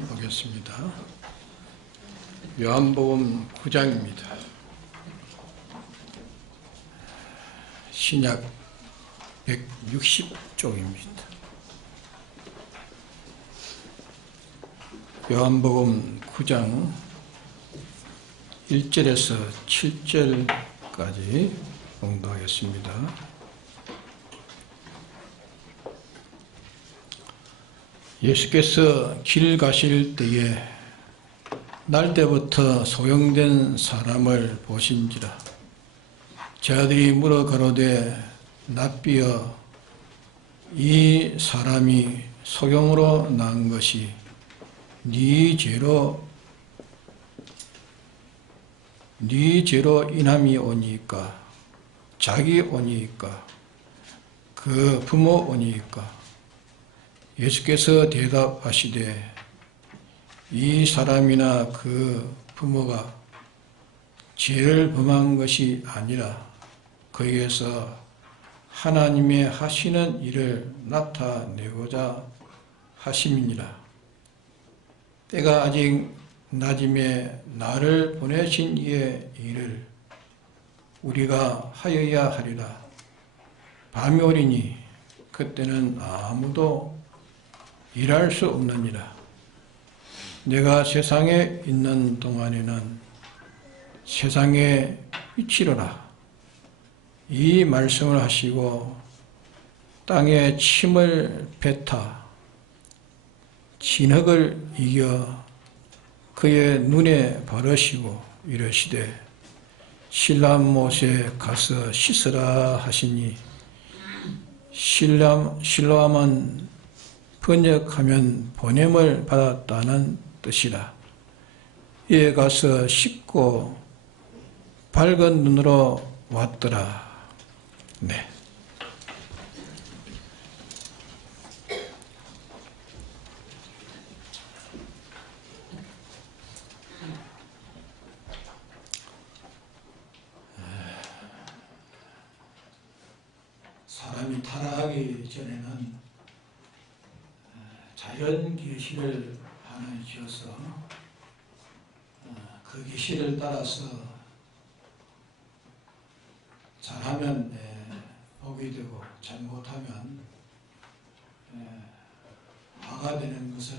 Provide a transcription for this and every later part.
보겠습니다. 요한복음 9장입니다. 신약 160쪽입니다. 요한복음 9장 1절에서 7절까지 공부하겠습니다. 예수께서 길 가실 때에 날때부터 소경된 사람을 보신지라. 저들이 물어 가로되 납비여, 이 사람이 소경으로 난 것이 네 죄로 인함이 오니까, 자기 오니까, 그 부모 오니까. 예수께서 대답하시되 이 사람이나 그 부모가 죄를 범한 것이 아니라 거기에서 하나님의 하시는 일을 나타내고자 하심이니라. 때가 아직 낮임에 나를 보내신 이의 일을 우리가 하여야 하리라. 밤이 오리니 그때는 아무도 일할 수 없느니라. 내가 세상에 있는 동안에는 세상의 빛이로라. 이 말씀을 하시고 땅에 침을 뱉어 진흙을 이겨 그의 눈에 바르시고 이르시되 실로암못에 가서 씻으라 하시니, 실로암은 번역하면 보냄을 받았다는 뜻이라. 이에 가서 씻고 밝은 눈으로 왔더라. 네. 사람이 타락하기 전에는 자연 계시를 하나 지어서 그 계시를 따라서 잘하면 복이 되고 잘못하면 화가 되는 것을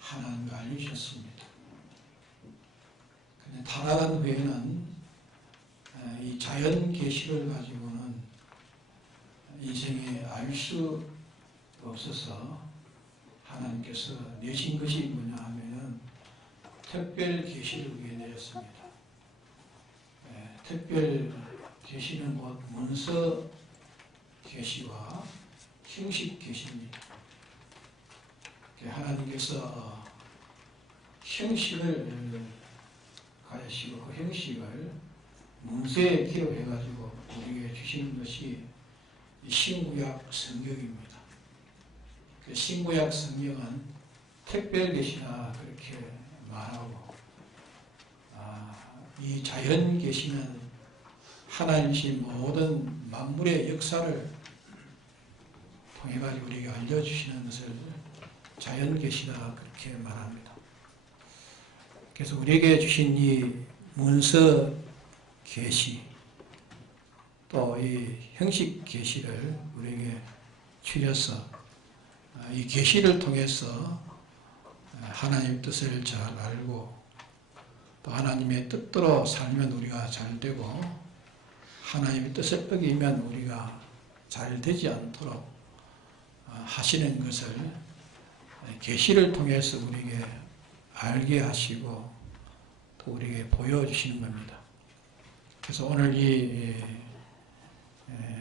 하나님과 알리셨습니다. 근데 타락한 후에는 이 자연 계시를 가지고는 인생에 알 수 없어서 하나님께서 내신 것이 뭐냐 하면은 특별 계시를 위해 내렸습니다. 특별 계시는 곧 문서 계시와 형식 계시입니다. 하나님께서 형식을 가지시고 그 형식을 문서에 기록해 가지고 우리에게 주시는 것이 신구약 성경입니다. 신구약 성경은 특별 계시라 그렇게 말하고, 이 자연 계시는 하나님이신 모든 만물의 역사를 통해 가지고 우리에게 알려주시는 것을 자연 계시라 그렇게 말합니다. 그래서 우리에게 주신 이 문서 계시, 또 이 형식 계시를 우리에게 주셔서 이 계시를 통해서 하나님의 뜻을 잘 알고 또 하나님의 뜻대로 살면 우리가 잘 되고, 하나님의 뜻을 어기면 우리가 잘 되지 않도록 하시는 것을 계시를 통해서 우리에게 알게 하시고 또 우리에게 보여주시는 겁니다. 그래서 오늘 이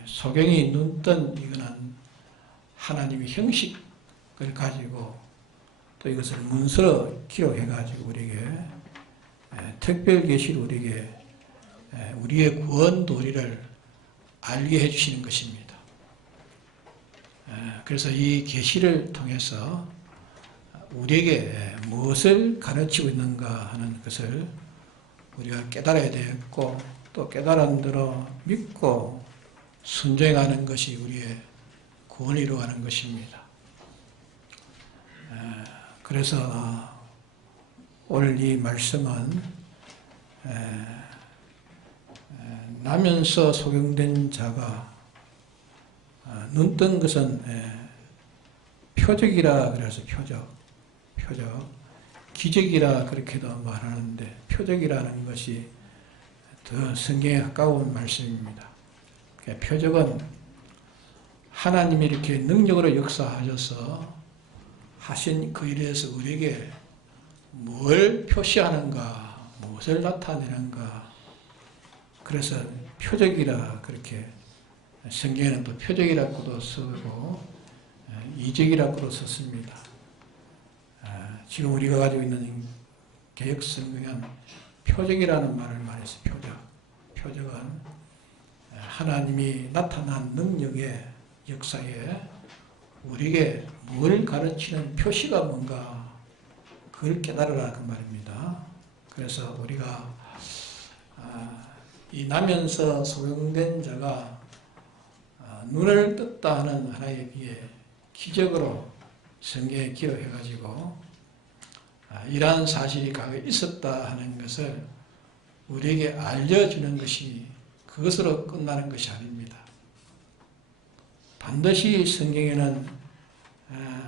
소경이 눈뜬 이거는 하나님의 형식을 가지고 또 이것을 문서로 기록해 가지고 우리에게 특별 계시를 우리에게 우리의 구원 도리를 알게 해 주시는 것입니다. 그래서 이 계시를 통해서 우리에게 무엇을 가르치고 있는가 하는 것을 우리가 깨달아야 되겠고, 또 깨달은 대로 믿고 순종하는 것이 우리의 구원을 이루어가는 것입니다. 그래서 오늘 이 말씀은 나면서 소경된 자가 눈 뜬 것은 표적이라 그래서 표적, 기적이라 그렇게도 말하는데 표적이라는 것이 더 성경에 가까운 말씀입니다. 표적은 하나님이 이렇게 능력으로 역사하셔서 하신 그 일에 대해서 우리에게 뭘 표시하는가, 무엇을 나타내는가. 그래서 표적이라 그렇게 성경에는 또 표적이라고도 쓰고 이적이라고도 썼습니다. 지금 우리가 가지고 있는 개역 성경은 표적이라는 말을 많이 써요. 표적은 하나님이 나타난 능력의 역사에 우리에게 뭘 가르치는 표시가 뭔가 그걸 깨달으라 그 말입니다. 그래서 우리가 이 나면서 소경된 자가 눈을 떴다 하는 하나에 비해 기적으로 성경에 기록해가지고 이러한 사실이 과거에 있었다 하는 것을 우리에게 알려주는 것이 그것으로 끝나는 것이 아닙니다. 반드시 성경에는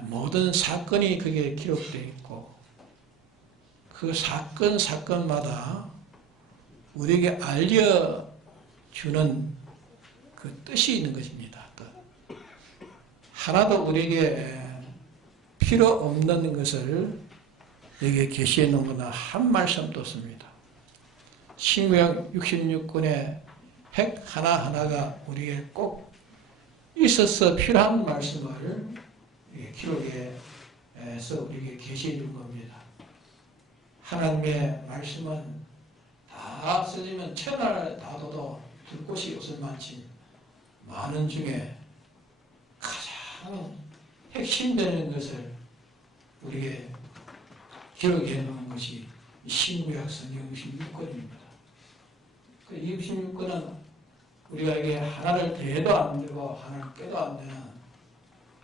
모든 사건이 거기에 기록되어 있고 그 사건마다 우리에게 알려주는 그 뜻이 있는 것입니다. 하나도 우리에게 필요 없는 것을 여기에 계시해 놓은 거나 한 말씀도 없습니다. 신구약 66권의 핵 하나하나가 우리에게 꼭 있어서 필요한 말씀을 기록해서 우리에게 계시해 준 겁니다. 하나님의 말씀은 다 써지면 천하를 다 둬도 들 곳이 없을 만큼 많은 중에 가장 핵심되는 것을 우리에게 기록해 놓은 것이 신구약 성경 66권입니다. 그 66권은 우리가 이게 하나를 대도 안 되고 하나를 깨도 안 되는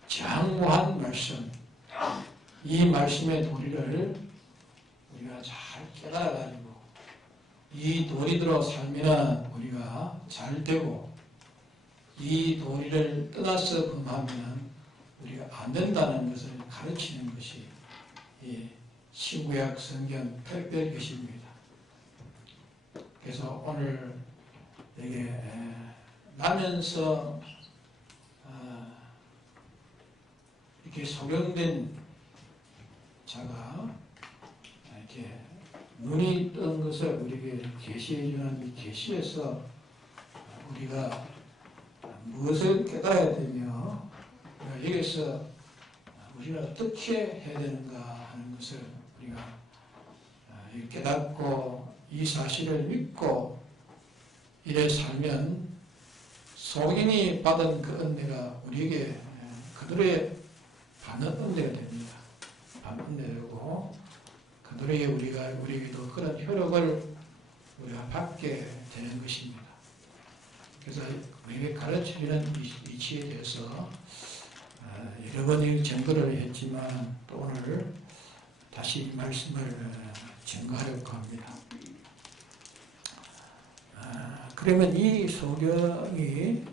장무한 말씀, 이 말씀의 도리를 우리가 잘 깨달아가지고 이 도리대로 살면 우리가 잘 되고 이 도리를 떠나서 범하면 우리가 안 된다는 것을 가르치는 것이 이 신구약 성경 특별 것입니다. 그래서 오늘 여기 나면서 이렇게 소경된 자가 이렇게 눈이 뜬 것을 우리에게 계시해 주는 이 계시에서 우리가 무엇을 깨달아야 되며 여기서 우리가 어떻게 해야 되는가 하는 것을 우리가 깨닫고 이 사실을 믿고 이래 살면 소경이 받은 그 은혜가 우리에게 그들의 받는 은혜가 됩니다. 받는 은혜고 그들에게 우리에게도 그런 효력을 우리가 받게 되는 것입니다. 그래서 우리에게 가르치는 이치에 대해서 여러 번 증거를 했지만 또 오늘 다시 말씀을 증거하려고 합니다. 그러면 이 소경이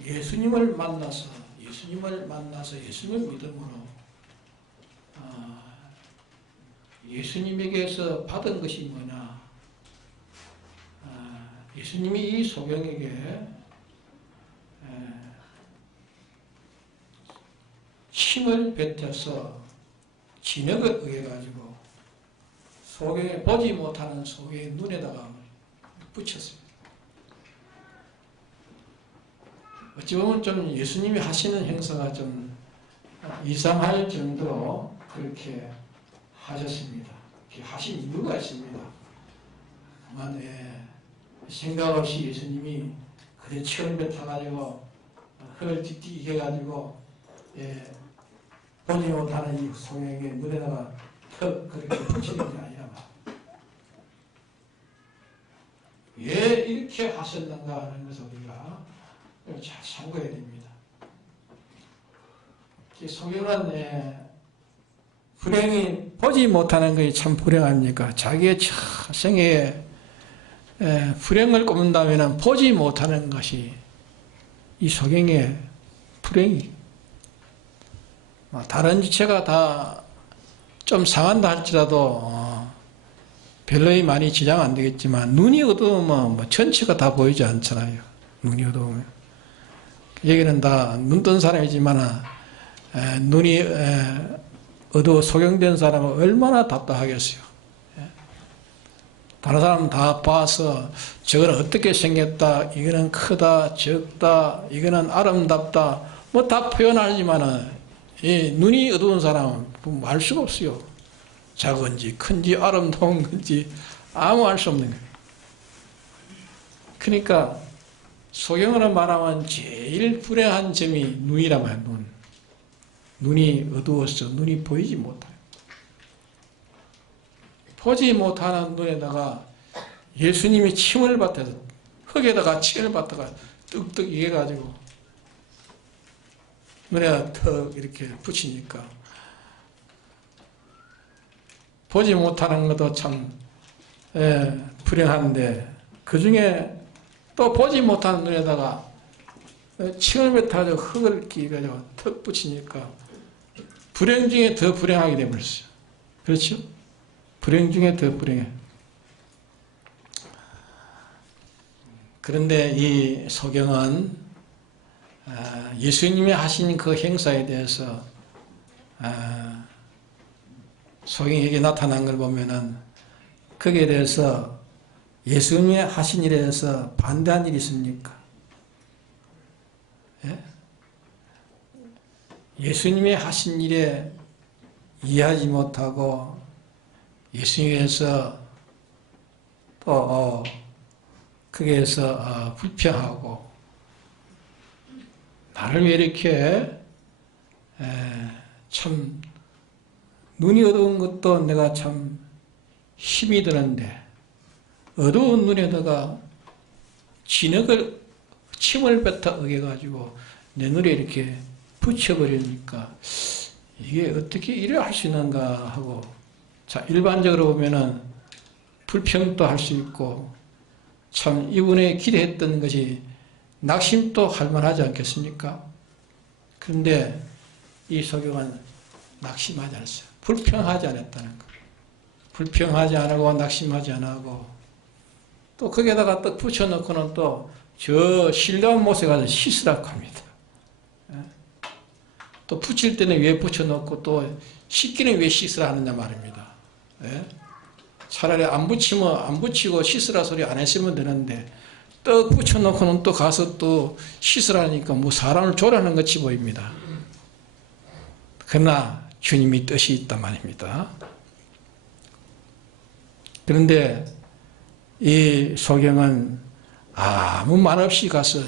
예수님을 만나서 예수님을 믿음으로 예수님에게서 받은 것이 뭐냐? 예수님이 이 소경에게 힘을 뱉어서 진흙을 의해가지고 소경에 보지 못하는 소경의 눈에다가 붙였습니다. 어찌 보면 좀 예수님이 하시는 행사가 좀 이상할 정도로 그렇게 하셨습니다. 그렇게 하신 이유가 있습니다. 그만 생각 없이 예수님이 그래 처음에 타가지고 흙을 띠띠 해가지고 보지 못하는 이 소경에게 눈에다가 턱 그렇게 붙이는 게 아니라 왜 이렇게 하셨는가 하는 것을 우리가 잘 참고해야 됩니다. 소경은 불행이 보지 못하는 것이 참 불행합니까? 자기의 생애에 불행을 꼽는다면 보지 못하는 것이 이 소경의 불행이. 다른 지체가 다 좀 상한다 할지라도 별로 많이 지장 안 되겠지만 눈이 어두우면 뭐 전체가 다 보이지 않잖아요. 눈이 어두우면. 여기는 다 눈 뜬 사람이지만 눈이 어두워 소경된 사람은 얼마나 답답하겠어요. 다른 사람 다 봐서 저거는 어떻게 생겼다, 이거는 크다, 적다, 이거는 아름답다, 뭐 다 표현하지만은 눈이 어두운 사람은 알 수가 없어요. 작은지 큰지 아름다운 건지 아무 알 수 없는 거예요. 그러니까 소경으로 말하면 제일 불행한 점이 눈이란 말이에요. 눈. 눈이 어두워서 눈이 보이지 못해요. 보지 못하는 눈에다가 예수님이 침을 밭아서 흙에다가 침을 밭아가 뚝뚝 이겨가지고 눈에다 턱 이렇게 붙이니까 보지 못하는 것도 참 불행한데 그 중에 또 보지 못하는 눈에다가 침을 뱉어가지고 흙을 끼가지고 턱 붙이니까 불행 중에 더 불행하게 되버렸어요. 그렇죠? 불행 중에 더 불행해. 그런데 이 소경은 예수님이 하신 그 행사에 대해서 소경에게 나타난 걸 보면은 거기에 대해서 예수님이 하신 일에 대해서 반대한 일이 있습니까? 예? 예수님이 하신 일에 이해하지 못하고 예수님에서 또 거기에서 불평하고 나를 왜 이렇게 참 눈이 어두운 것도 내가 참 힘이 드는데 어두운 눈에다가 침을 뱉어 어겨가지고 내 눈에 이렇게 붙여버리니까 이게 어떻게 이래 할 수 있는가 하고, 자, 일반적으로 보면은 불평도 할 수 있고 참 이분의 기대했던 것이 낙심도 할 만하지 않겠습니까? 그런데 이 소경은 낙심하지 않았어요. 불평하지 않았다는 거. 불평하지 않고 낙심하지 않고 또 거기에다가 또 붙여놓고는 또 저 신령한 못에 가서 씻으라고 합니다. 또 붙일 때는 왜 붙여놓고 또 씻기는 왜 씻으라 하느냐 말입니다. 차라리 안 붙이고 씻으라 소리 안 했으면 되는데 또 붙여놓고는 또 가서 또 씻으라니까 뭐 사람을 조라는 것이 보입니다. 그러나 주님이 뜻이 있단 말입니다. 그런데 이 소경은 아무 말 없이 가서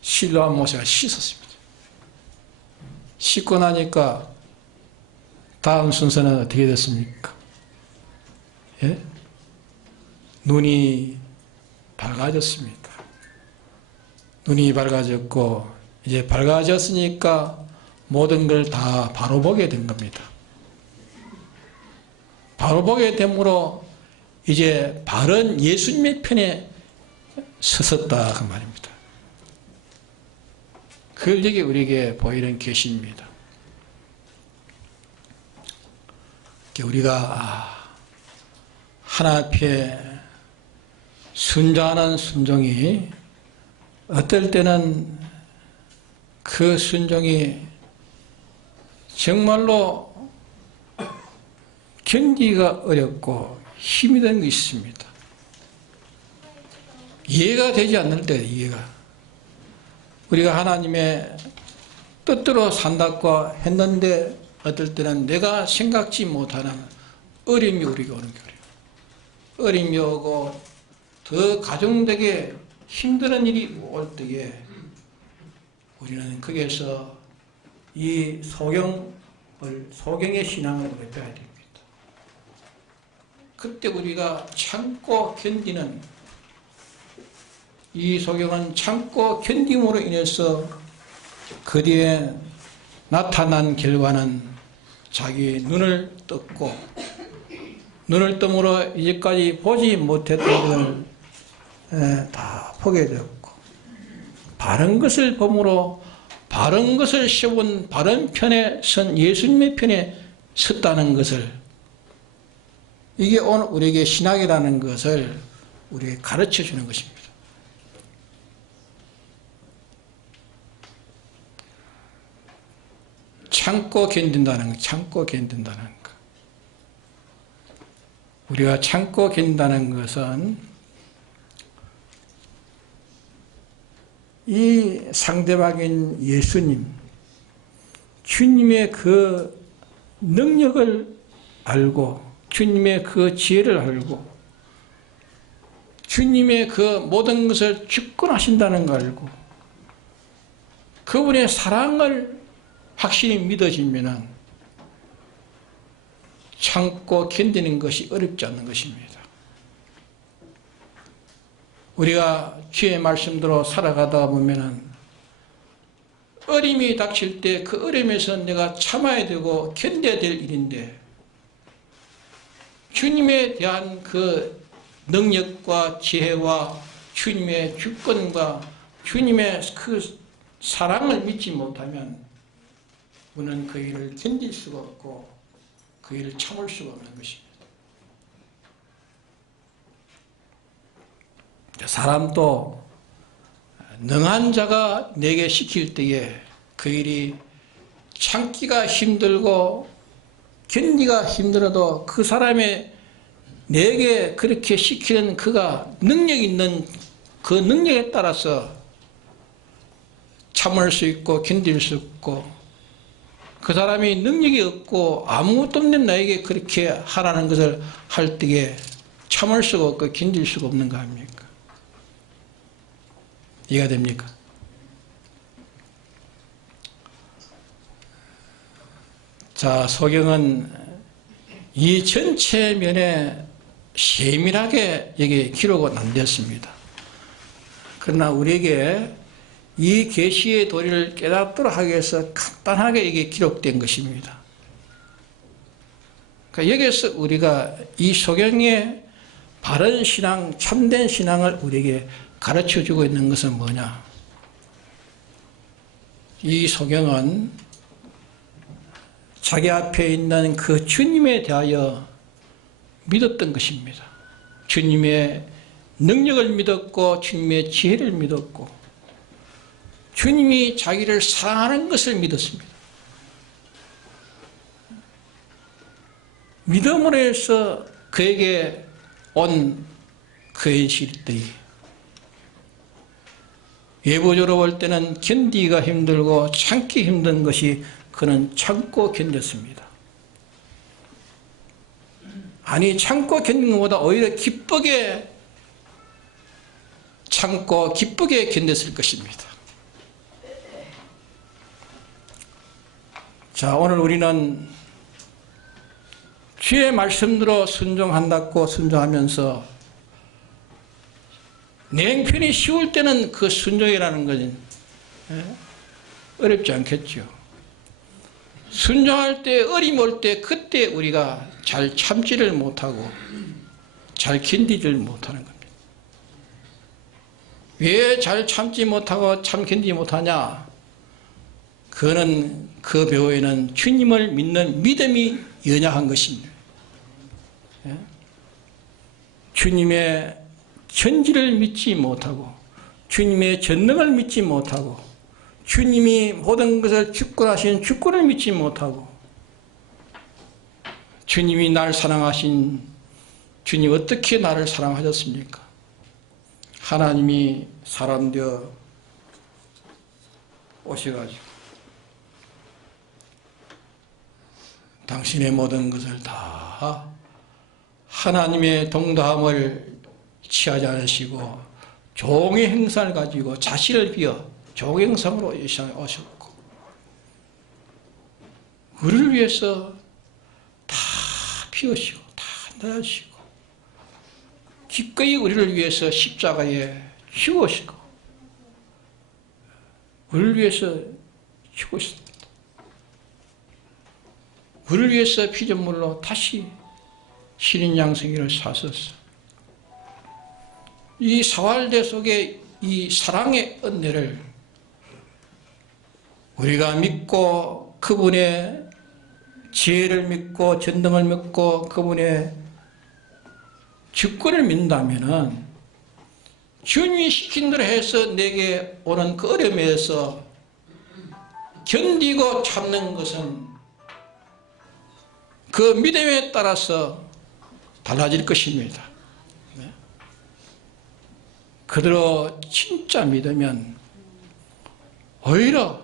실로암 모세가 씻었습니다. 씻고 나니까 다음 순서는 어떻게 됐습니까? 예? 눈이 밝아졌습니다. 눈이 밝아졌고 이제 밝아졌으니까 모든 걸 다 바로 보게 된 겁니다. 바로 보게 되므로 이제 바른 예수님의 편에 서섰다 그 말입니다. 그걸 여기 우리에게 보이는 계시입니다. 우리가 하나 앞에 순종하는 순종이 어떨 때는 그 순종이 정말로 견디기가 어렵고 힘이 드는 것이 있습니다. 이해가 되지 않을 때 이해가. 우리가 하나님의 뜻대로 산다고 했는데 어떨 때는 내가 생각지 못하는 어려움이 우리가 오는 거예요. 어려움이 오고 더 가정되게 힘드는 일이 올 때에 우리는 거기에서 이 소경의 신앙을 배워야 됩니다. 그때 우리가 참고 견디는, 이 소경은 참고 견딤으로 인해서 그 뒤에 나타난 결과는 자기 눈을 떴고 눈을 뜸으로 이제까지 보지 못했던 것을 다 보게 되었고 바른 것을 보므로 바른 것을 세운 바른 편에 선 예수님의 편에 섰다는 것을 이게 오늘 우리에게 신학이라는 것을 우리에게 가르쳐 주는 것입니다. 참고 견딘다는 것, 참고 견딘다는 것. 우리가 참고 견딘다는 것은 이 상대방인 예수님, 주님의 그 능력을 알고 주님의 그 지혜를 알고 주님의 그 모든 것을 주권하신다는 걸 알고 그분의 사랑을 확실히 믿어지면 참고 견디는 것이 어렵지 않는 것입니다. 우리가 주의 말씀대로 살아가다 보면 어림이 닥칠 때 그 어림에서 내가 참아야 되고 견뎌야 될 일인데 주님에 대한 그 능력과 지혜와 주님의 주권과 주님의 그 사랑을 믿지 못하면 우리는 그 일을 견딜 수가 없고 그 일을 참을 수가 없는 것입니다. 사람도 능한 자가 내게 시킬 때에 그 일이 참기가 힘들고 견디가 힘들어도 그 사람의 내게 그렇게 시키는 그가 능력 있는 그 능력에 따라서 참을 수 있고 견딜 수 있고 그 사람이 능력이 없고 아무것도 없는 나에게 그렇게 하라는 것을 할 때에 참을 수가 없고 견딜 수가 없는 거 아닙니까? 이해가 됩니까? 자, 소경은 이 전체 면에 세밀하게 여기 기록은 안 되었습니다. 그러나 우리에게 이 계시의 도리를 깨닫도록 하기 위해서 간단하게 이게 기록된 것입니다. 그러니까 여기에서 우리가 이 소경의 바른 신앙, 참된 신앙을 우리에게 가르쳐주고 있는 것은 뭐냐? 이 소경은 자기 앞에 있는 그 주님에 대하여 믿었던 것입니다. 주님의 능력을 믿었고 주님의 지혜를 믿었고 주님이 자기를 사랑하는 것을 믿었습니다. 믿음으로 해서 그에게 온 그의 실들이 예보적으로 볼 때는 견디기가 힘들고 참기 힘든 것이 그는 참고 견뎠습니다. 아니 참고 견딘 것보다 오히려 기쁘게 참고 기쁘게 견뎠을 것입니다. 자, 오늘 우리는 주의 말씀대로 순종한다고 순종하면서 냉편이 쉬울 때는 그 순종이라는 것은 어렵지 않겠죠. 순종할 때 어림 올 때 그때 우리가 잘 참지를 못하고 잘 견디지를 못하는 겁니다. 왜 잘 참지 못하고 참 견디지 못하냐? 그거는 그 배후에는 주님을 믿는 믿음이 연약한 것입니다. 주님의 전지를 믿지 못하고 주님의 전능을 믿지 못하고 주님이 모든 것을 주권하신 주권을 믿지 못하고 주님이 날 사랑하신 주님 어떻게 나를 사랑하셨습니까? 하나님이 사람 되어 오셔가지고 당신의 모든 것을 다 하나님의 동도함을 취하지 않으시고 종의 행상을 가지고 자신을 비어 종의 행상으로 이 세상에 오셨고 우리를 위해서 다 피우시고 다 내어주시고 기꺼이 우리를 위해서 십자가에 죽으시고 우리를 위해서 죽으셨습니다. 우리를 위해서 피조물로 다시 신인 양성이를 사셨어. 이 사활대 속에 이 사랑의 은혜를 우리가 믿고 그분의 지혜를 믿고 전능을 믿고 그분의 주권을 믿는다면은 주님이 시킨 대로 해서 내게 오는 그 어려움에서 견디고 참는 것은 그 믿음에 따라서 달라질 것입니다. 그대로 진짜 믿으면 오히려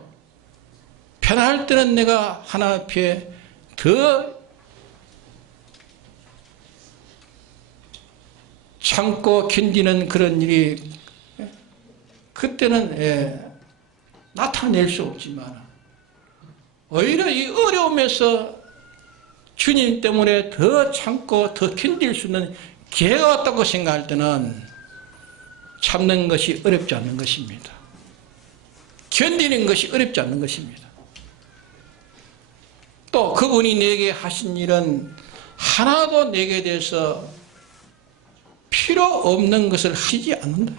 편할 때는 내가 하나님 앞에 더 참고 견디는 그런 일이 그때는 나타낼 수 없지만 오히려 이 어려움에서 주님 때문에 더 참고 더 견딜 수 있는 기회가 왔다고 생각할 때는 참는 것이 어렵지 않는 것입니다. 견디는 것이 어렵지 않는 것입니다. 또 그분이 내게 하신 일은 하나도 내게 대해서 필요 없는 것을 하시지 않는다.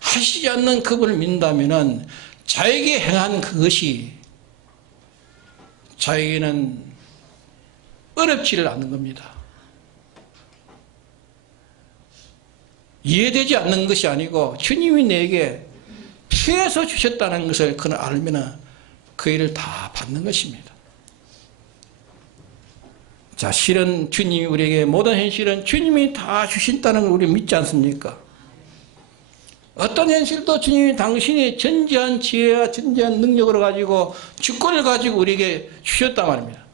하시지 않는 그분을 믿는다면 자에게 행한 그것이 자에게는 어렵지를 않는 겁니다. 이해되지 않는 것이 아니고 주님이 내게 피해서 주셨다는 것을 그는 알면 그 일을 다 받는 것입니다. 자, 실은 주님이 우리에게 모든 현실은 주님이 다 주신다는 걸 우리 믿지 않습니까? 어떤 현실도 주님이 당신이 전지한 지혜와 전지한 능력을 가지고 주권을 가지고 우리에게 주셨단 말입니다.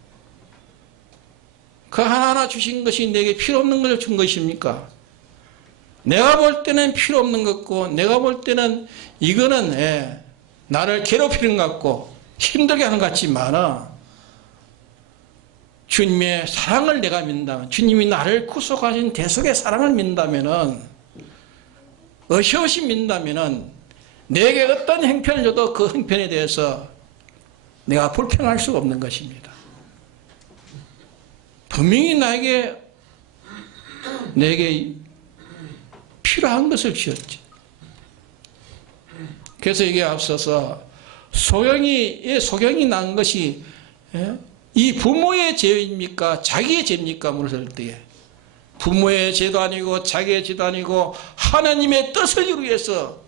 그 하나하나 주신 것이 내게 필요 없는 것을 준 것입니까? 내가 볼 때는 필요 없는 것 같고 내가 볼 때는 이거는 나를 괴롭히는 것 같고 힘들게 하는 것 같지만 주님의 사랑을 내가 믿는다면 주님이 나를 구속하신 대속의 사랑을 믿는다면 어시없이 믿는다면 내게 어떤 형편을 줘도 그 형편에 대해서 내가 불평할 수가 없는 것입니다. 분명히 내게 필요한 것을 주었지. 그래서 이게 앞서서 소경이 난 것이 이 부모의 죄입니까? 자기의 죄입니까? 물었을 때에 부모의 죄도 아니고 자기의 죄도 아니고 하나님의 뜻을 이루기 위해서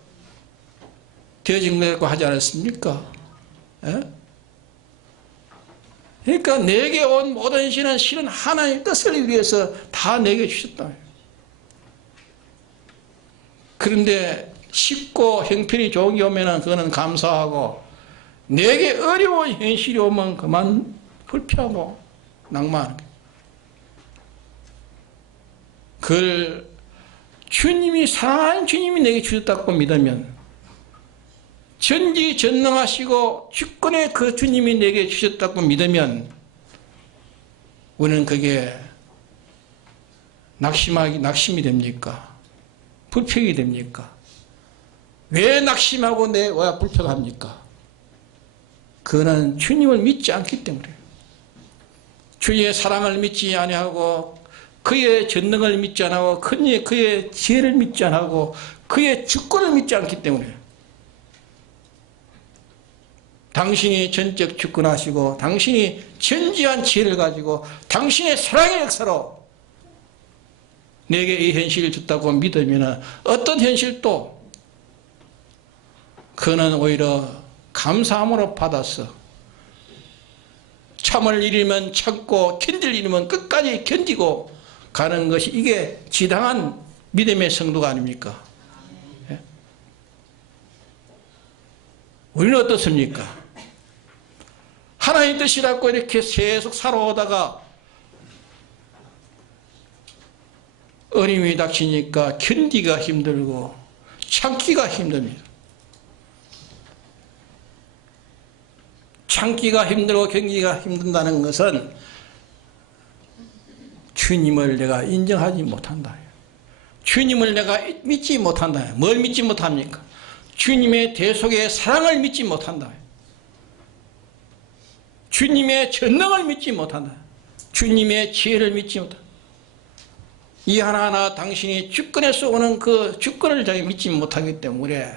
되어진 거라고 하지 않았습니까? 그러니까 내게 온 모든 신은 실은 하나님의 뜻을 이루기 위해서 다 내게 주셨다. 그런데 쉽고 형편이 좋은 게 오면 그거는 감사하고 내게 어려운 현실이 오면 그만 불피하고 낭만하는 거예요. 그걸 주님이 사랑하는 주님이 내게 주셨다고 믿으면 전지전능하시고 주권의 그 주님이 내게 주셨다고 믿으면 우리는 그게 낙심이 됩니까? 불평이 됩니까? 왜 낙심하고 왜 불평합니까? 그거는 주님을 믿지 않기 때문에 주님의 사랑을 믿지 아니하고 그의 전능을 믿지 않고 그의 지혜를 믿지 않고 그의 주권을 믿지 않기 때문에 당신이 전적 주권하시고 당신이 전지한 지혜를 가지고 당신의 사랑의 역사로 내게 이 현실을 줬다고 믿으면 어떤 현실도 그는 오히려 감사함으로 받아서 참을 일이면 참고 견딜 일이면 끝까지 견디고 가는 것이 이게 지당한 믿음의 성도가 아닙니까? 우리는 어떻습니까? 하나님의 뜻이라고 이렇게 계속 살아오다가 어려움이 닥치니까 견디기가 힘들고 참기가 힘듭니다. 참기가 힘들고 견디기가 힘든다는 것은 주님을 내가 인정하지 못한다. 주님을 내가 믿지 못한다. 뭘 믿지 못합니까? 주님의 대속의 사랑을 믿지 못한다. 주님의 전능을 믿지 못한다. 주님의 지혜를 믿지 못한다. 이 하나하나 당신이 주권에서 오는 그 주권을 자기 믿지 못하기 때문에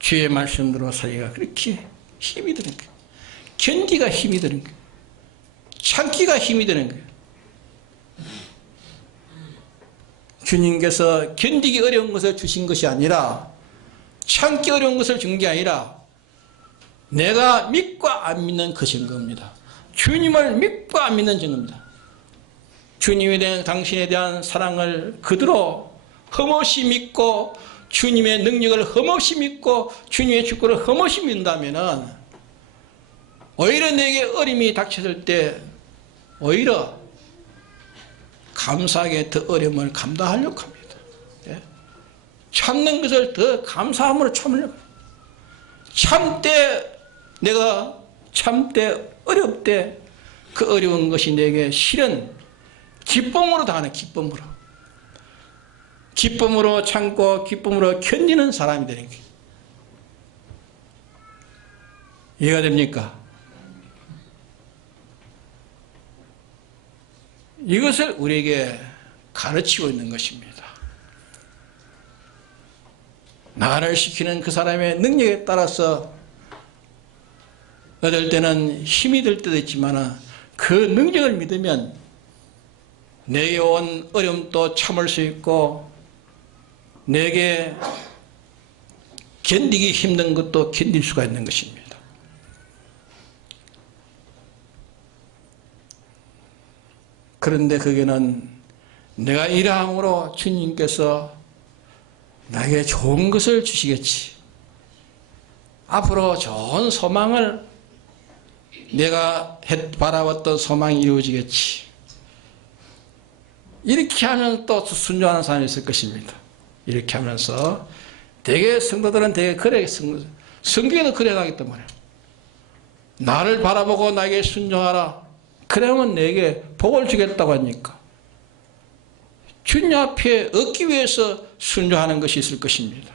주의 말씀대로 살기가 그렇게 힘이 드는 거예요. 견디가 힘이 드는 거예요. 참기가 힘이 드는 거예요. 주님께서 견디기 어려운 것을 주신 것이 아니라 참기 어려운 것을 준 게 아니라 내가 믿고 안 믿는 것인 겁니다. 주님을 믿고 안 믿는 증거입니다. 주님에 대한 당신에 대한 사랑을 그대로 흠없이 믿고 주님의 능력을 흠없이 믿고 주님의 주권을 흠없이 믿는다면 오히려 내게 어려움이 닥쳤을 때 오히려 감사하게 더 어려움을 감당하려고 합니다. 예? 참는 것을 더 감사함으로 참으려고 합니다. 참때 내가 참때 어렵때 그 어려운 것이 내게 실은 기쁨으로 당하는 기쁨으로. 기쁨으로 참고 기쁨으로 견디는 사람이 되는 거예요. 이해가 됩니까? 이것을 우리에게 가르치고 있는 것입니다. 나를 시키는 그 사람의 능력에 따라서 어떨 때는 힘이 들 때도 있지만 그 능력을 믿으면 내게 온 어려움도 참을 수 있고 내게 견디기 힘든 것도 견딜 수가 있는 것입니다. 그런데 거기는 내가 이러함으로 주님께서 나에게 좋은 것을 주시겠지. 앞으로 좋은 소망을 내가 바라봤던 소망이 이루어지겠지. 이렇게 하면 또 순종하는 사람이 있을 것입니다. 이렇게 하면서 대개 성도들은 대개 그래 성경에도 그래 나겠단 말이에요. 나를 바라보고 나에게 순종하라. 그러면 내게 복을 주겠다고 하니까 주님 앞에 얻기 위해서 순종하는 것이 있을 것입니다.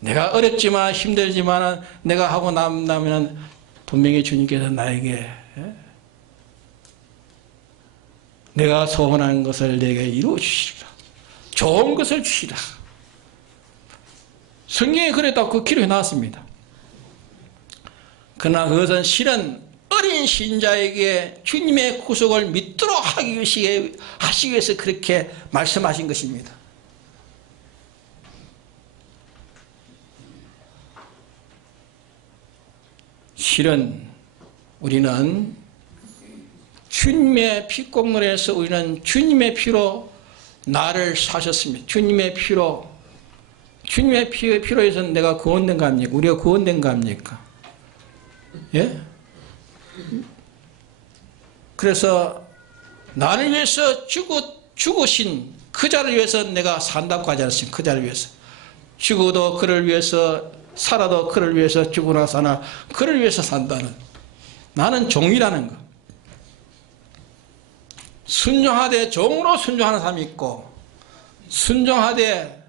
내가 어렵지만 힘들지만 내가 하고 남으면 분명히 주님께서 나에게 내가 소원한 것을 내게 이루어 주시리라. 좋은 것을 주시라. 성경에 그랬다고 그 기록이 나왔습니다. 그러나 그것은 실은 어린 신자에게 주님의 구속을 믿도록 하시기 위해서 그렇게 말씀하신 것입니다. 실은 우리는 주님의 피공로에서 우리는 주님의 피로 나를 사셨습니다. 주님의 피로 해서 내가 구원된 거 아닙니까? 우리가 구원된 거 아닙니까? 예? 그래서 나를 위해서 죽으신 그 자를 위해서 내가 산다고 하지 않습니까? 그 자를 위해서 죽어도 그를 위해서 살아도 그를 위해서 죽으나 사나 그를 위해서 산다는 나는 종이라는 것. 순종하되 종으로 순종하는 사람이 있고 순종하되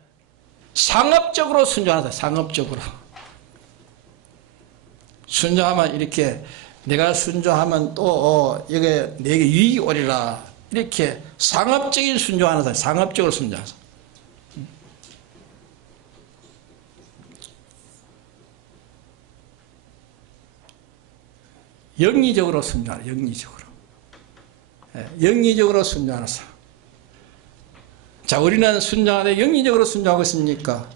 상업적으로 순종하는 사람, 상업적으로. 순종하면 이렇게 내가 순종하면 또 이게 내게 유익이 오리라 이렇게 상업적인 순종하는 사람, 상업적으로 순종하는 사람. 영리적으로 순종하는, 영리적으로. 영리적으로 순종하는 사람. 자, 우리는 순종하되 영리적으로 순종하고 있습니까?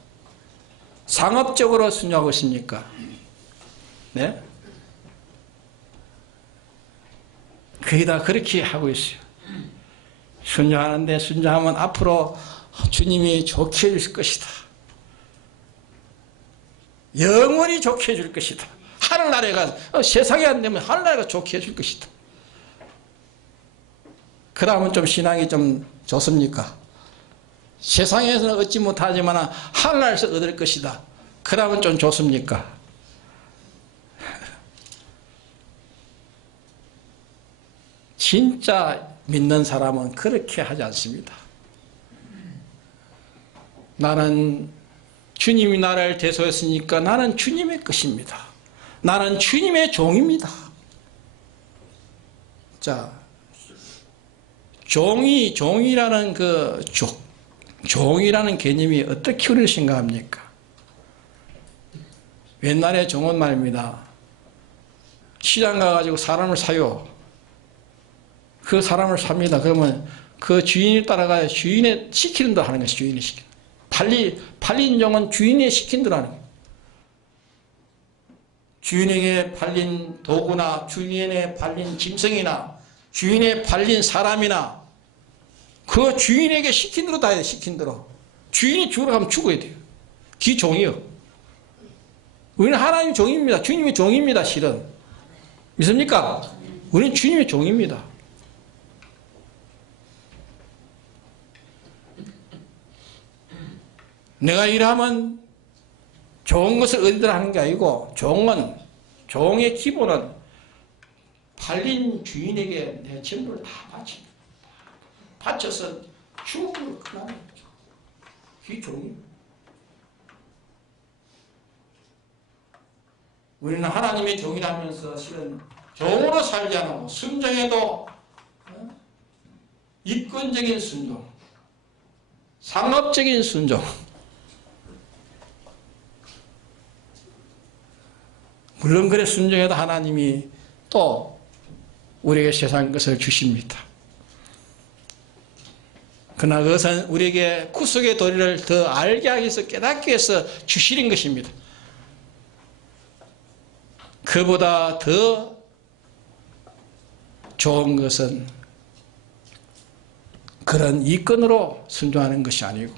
상업적으로 순종하고 있습니까? 네? 거의 다 그렇게 하고 있어요. 순종하는데 순종하면 앞으로 주님이 좋게 해줄 것이다. 영원히 좋게 해줄 것이다. 하늘나라가 세상에 안 되면 하늘나라가 좋게 해줄 것이다. 그러면 좀 신앙이 좀 좋습니까? 세상에서는 얻지 못하지만 하늘나라에서 얻을 것이다. 그러면 좀 좋습니까? 진짜 믿는 사람은 그렇게 하지 않습니다. 나는 주님이 나를 대소했으니까 나는 주님의 것입니다. 나는 주님의 종입니다. 자, 종이라는 종이라는 개념이 어떻게 우리를 생각합니까? 옛날에 종은 말입니다. 시장 가가지고 사람을 사요. 그 사람을 삽니다. 그러면 그 주인을 따라가 주인의 시키는 대로 하는 것이 주인의 시키는. 팔린 종은 주인의 시킨 대로 하는 거예요. 주인에게 팔린 도구나 주인에게 팔린 짐승이나 주인에 팔린 사람이나 그 주인에게 시킨 대로 다 해야 돼. 시킨 대로. 주인이 죽으러 가면 죽어야 돼요. 기 종이요. 우리는 하나님의 종입니다. 주님의 종입니다. 실은. 믿습니까? 우리는 주님의 종입니다. 내가 일하면 좋은 것을 얻으라 하는 게 아니고 종의 기본은 팔린 주인에게 내 전부를 다 바쳐서 죽음으로 끝나는 거죠. 그게 종입니다. 우리는 하나님의 종이라면서 실은 종으로 살지 않고 순종에도 이권적인 순종, 상업적인 순종, 물론 그래 순종해도 하나님이 또 우리에게 세상 것을 주십니다. 그러나 그것은 우리에게 구속의 도리를 더 알게 하기 위해서 깨닫기 위해서 주시는 것입니다. 그보다 더 좋은 것은 그런 이권으로 순종하는 것이 아니고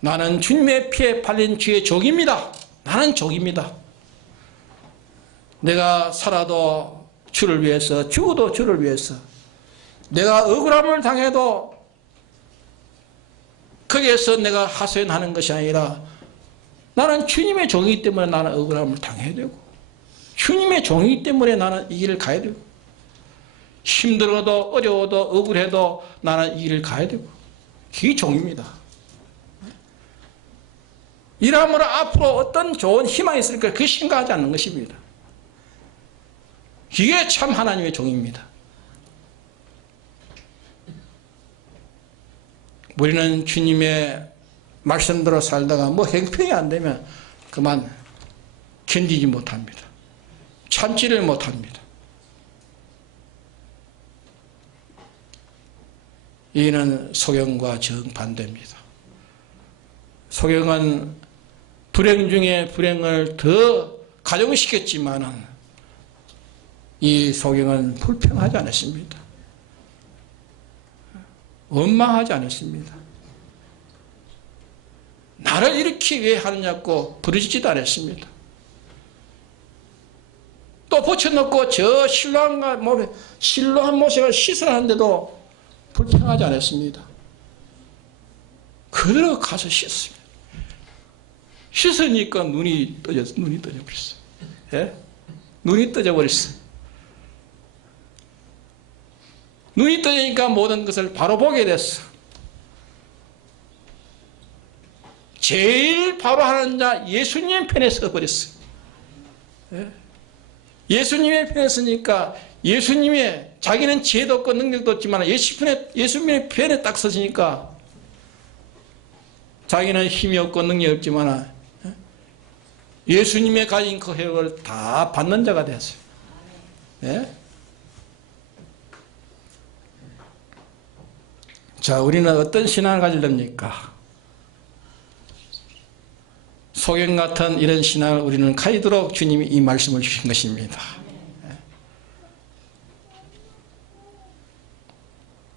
나는 주님의 피에 팔린 주의 종입니다. 나는 종입니다. 내가 살아도 주를 위해서 죽어도 주를 위해서 내가 억울함을 당해도 거기에서 내가 하소연하는 것이 아니라 나는 주님의 종이기 때문에 나는 억울함을 당해야 되고 주님의 종이기 때문에 나는 이 길을 가야 되고 힘들어도 어려워도 억울해도 나는 이 길을 가야 되고 그게 종입니다. 이러므로 앞으로 어떤 좋은 희망이 있을까 그 생각하지 않는 것입니다. 이게 참 하나님의 종입니다. 우리는 주님의 말씀대로 살다가 뭐 형편이 안 되면 그만 견디지 못합니다. 참지를 못합니다. 이는 소경과 정반대입니다. 소경은 불행 중에 불행을 더 가중시켰지만은 이 소경은 불평하지 않았습니다. 원망하지 않았습니다. 나를 이렇게 왜 하느냐고 부르짖지도 않았습니다. 또 붙여놓고 저 실로한 모습을 씻으라는데도 불평하지 않았습니다. 그대로 가서 씻습니다. 씻으니까 눈이 떠져버렸어요. 예? 눈이 떠져버렸어요. 눈이 떠지니까 모든 것을 바로 보게 됐어. 제일 바로 하는 자 예수님 편에 서버렸어요. 예수님의 편에 서니까 예수님의 자기는 지혜도 없고 능력도 없지만 예수님의 편에 딱 서시니까 자기는 힘이 없고 능력이 없지만 예수님의 가진 그 혜택을 다 받는 자가 됐어요. 예? 자, 우리는 어떤 신앙을 가지렵니까? 소경 같은 이런 신앙을 우리는 가지도록 주님이 이 말씀을 주신 것입니다.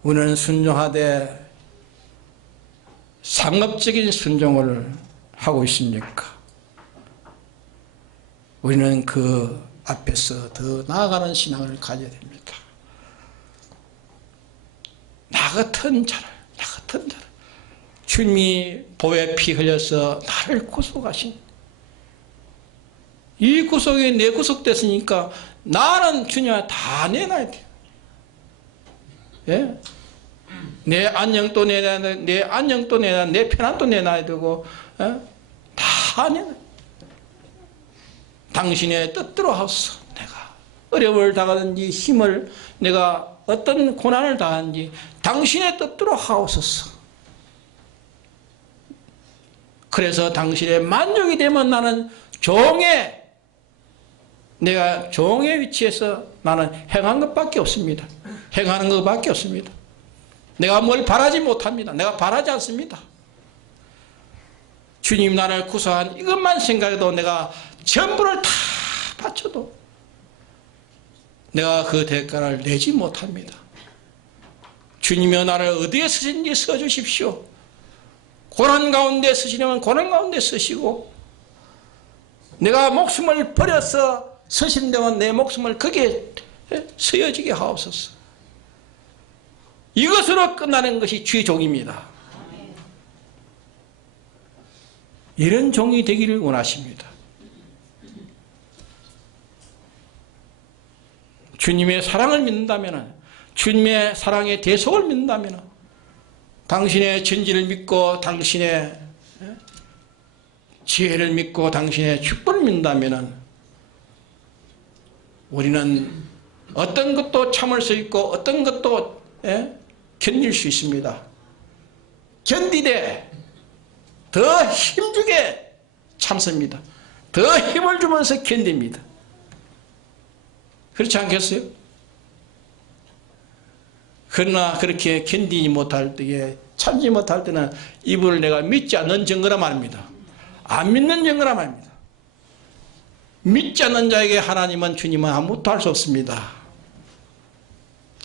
우리는 순종하되 상업적인 순종을 하고 있습니까? 우리는 그 앞에서 더 나아가는 신앙을 가져야 됩니다. 나 같은 자를 주님이 보혈 피 흘려서 나를 구속하신 이 구속이 내 구속됐으니까 나는 주님한테 다 내놔야 돼요. 예? 내 안녕도 내놔야 되고 내 안녕도 내놔야 되고 내 편안도 내놔야 되고 예? 다 내놔야 돼요. 당신의 뜻대로 하소서. 내가 어려움을 당하든지 힘을 내가 어떤 고난을 당하든지 당신의 뜻대로 하옵소서. 그래서 당신의 만족이 되면 나는 내가 종의 위치에서 나는 행한 것밖에 없습니다. 행하는 것밖에 없습니다. 내가 뭘 바라지 못합니다. 내가 바라지 않습니다. 주님 나를 구속한 이것만 생각해도 내가 전부를 다 바쳐도 내가 그 대가를 내지 못합니다. 주님이여 나를 어디에 쓰신지 써주십시오. 고난 가운데 쓰시려면 고난 가운데 쓰시고, 내가 목숨을 버려서 쓰신다면 내 목숨을 거기에 쓰여지게 하옵소서. 이것으로 끝나는 것이 주의 종입니다. 이런 종이 되기를 원하십니다. 주님의 사랑을 믿는다면, 주님의 사랑의 대속을 믿는다면, 당신의 전지를 믿고 당신의 지혜를 믿고 당신의 축복을 믿는다면 우리는 어떤 것도 참을 수 있고 어떤 것도 견딜 수 있습니다. 견디되 더 힘주게 참습니다. 더 힘을 주면서 견딥니다. 그렇지 않겠어요? 그러나 그렇게 견디지 못할 때에, 참지 못할 때는 이분을 내가 믿지 않는 증거라 말입니다. 안 믿는 증거라 말입니다. 믿지 않는 자에게 하나님은, 주님은 아무것도 할 수 없습니다.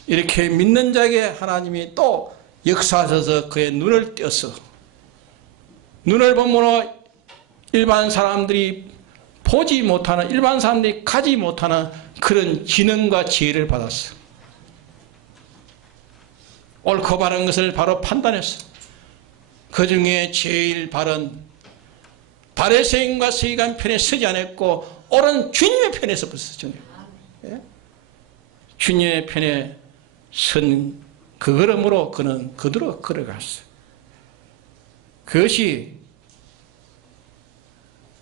이렇게 믿는 자에게 하나님이 또 역사하셔서 그의 눈을 떼어서, 눈을 보므로 일반 사람들이 보지 못하는, 일반 사람들이 가지 못하는 그런 지능과 지혜를 받았어요. 옳고 바른 것을 바로 판단했어. 그 중에 제일 바른 바리새인과 서기관 편에 서지 않았고 옳은 주님의 편에 섰어요. 주님의 편에 선 그 걸음으로 그는 그대로 걸어갔어요. 그것이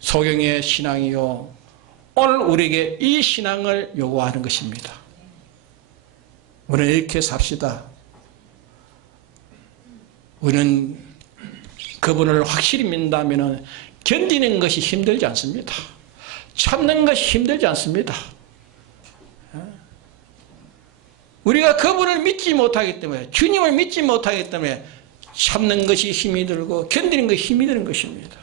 소경의 신앙이요, 오늘 우리에게 이 신앙을 요구하는 것입니다. 우리는 이렇게 삽시다. 우리는 그분을 확실히 믿는다면 견디는 것이 힘들지 않습니다. 참는 것이 힘들지 않습니다. 우리가 그분을 믿지 못하기 때문에, 주님을 믿지 못하기 때문에 참는 것이 힘이 들고 견디는 것이 힘이 드는 것입니다.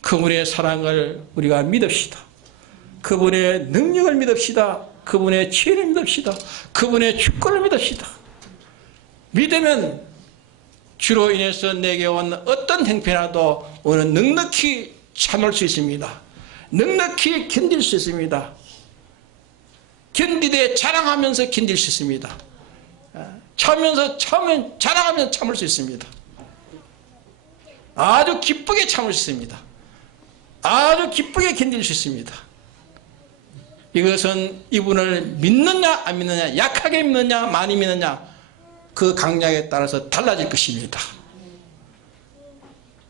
그분의 사랑을 우리가 믿읍시다. 그분의 능력을 믿읍시다. 그분의 지혜를 믿읍시다. 그분의 주권을 믿읍시다. 믿으면 주로 인해서 내게 온 어떤 형편이라도 우리는 넉넉히 참을 수 있습니다. 넉넉히 견딜 수 있습니다. 견디되 자랑하면서 견딜 수 있습니다. 자랑하면서 참을 수 있습니다. 아주 기쁘게 참을 수 있습니다. 아주 기쁘게 견딜 수 있습니다. 이것은 이분을 믿느냐 안 믿느냐, 약하게 믿느냐 많이 믿느냐, 그 강약에 따라서 달라질 것입니다.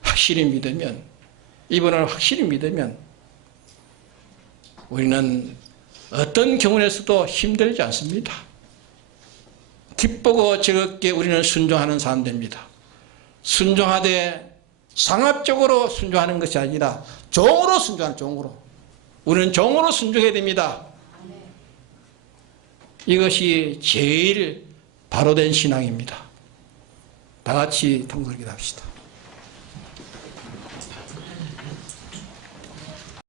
확실히 믿으면, 이분을 확실히 믿으면 우리는 어떤 경우에서도 힘들지 않습니다. 기쁘고 즐겁게 우리는 순종하는 사람들입니다. 순종하되 상압적으로 순종하는 것이 아니라 종으로 순종하는, 종으로. 우리는 종으로 순종해야 됩니다. 이것이 제일 바로 된 신앙입니다. 다 같이 통솔기도 합시다.